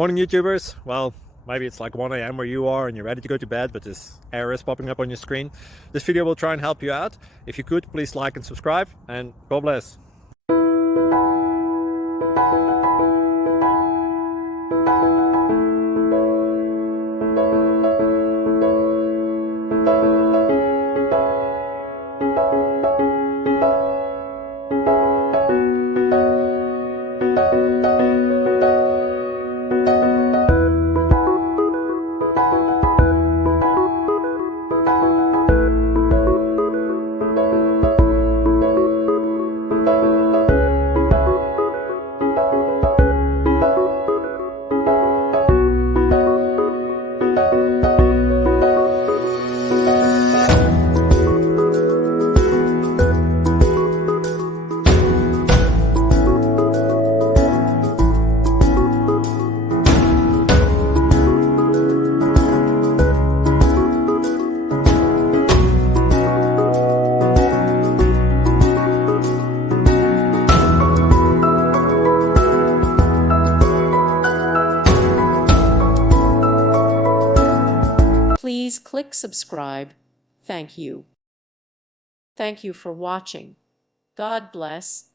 Morning YouTubers. Well, maybe it's like 1 a.m. where you are and you're ready to go to bed, but this error is popping up on your screen. This video will try and help you out. If you could, please like and subscribe, and God bless. Please click subscribe. Thank you. Thank you for watching. God bless.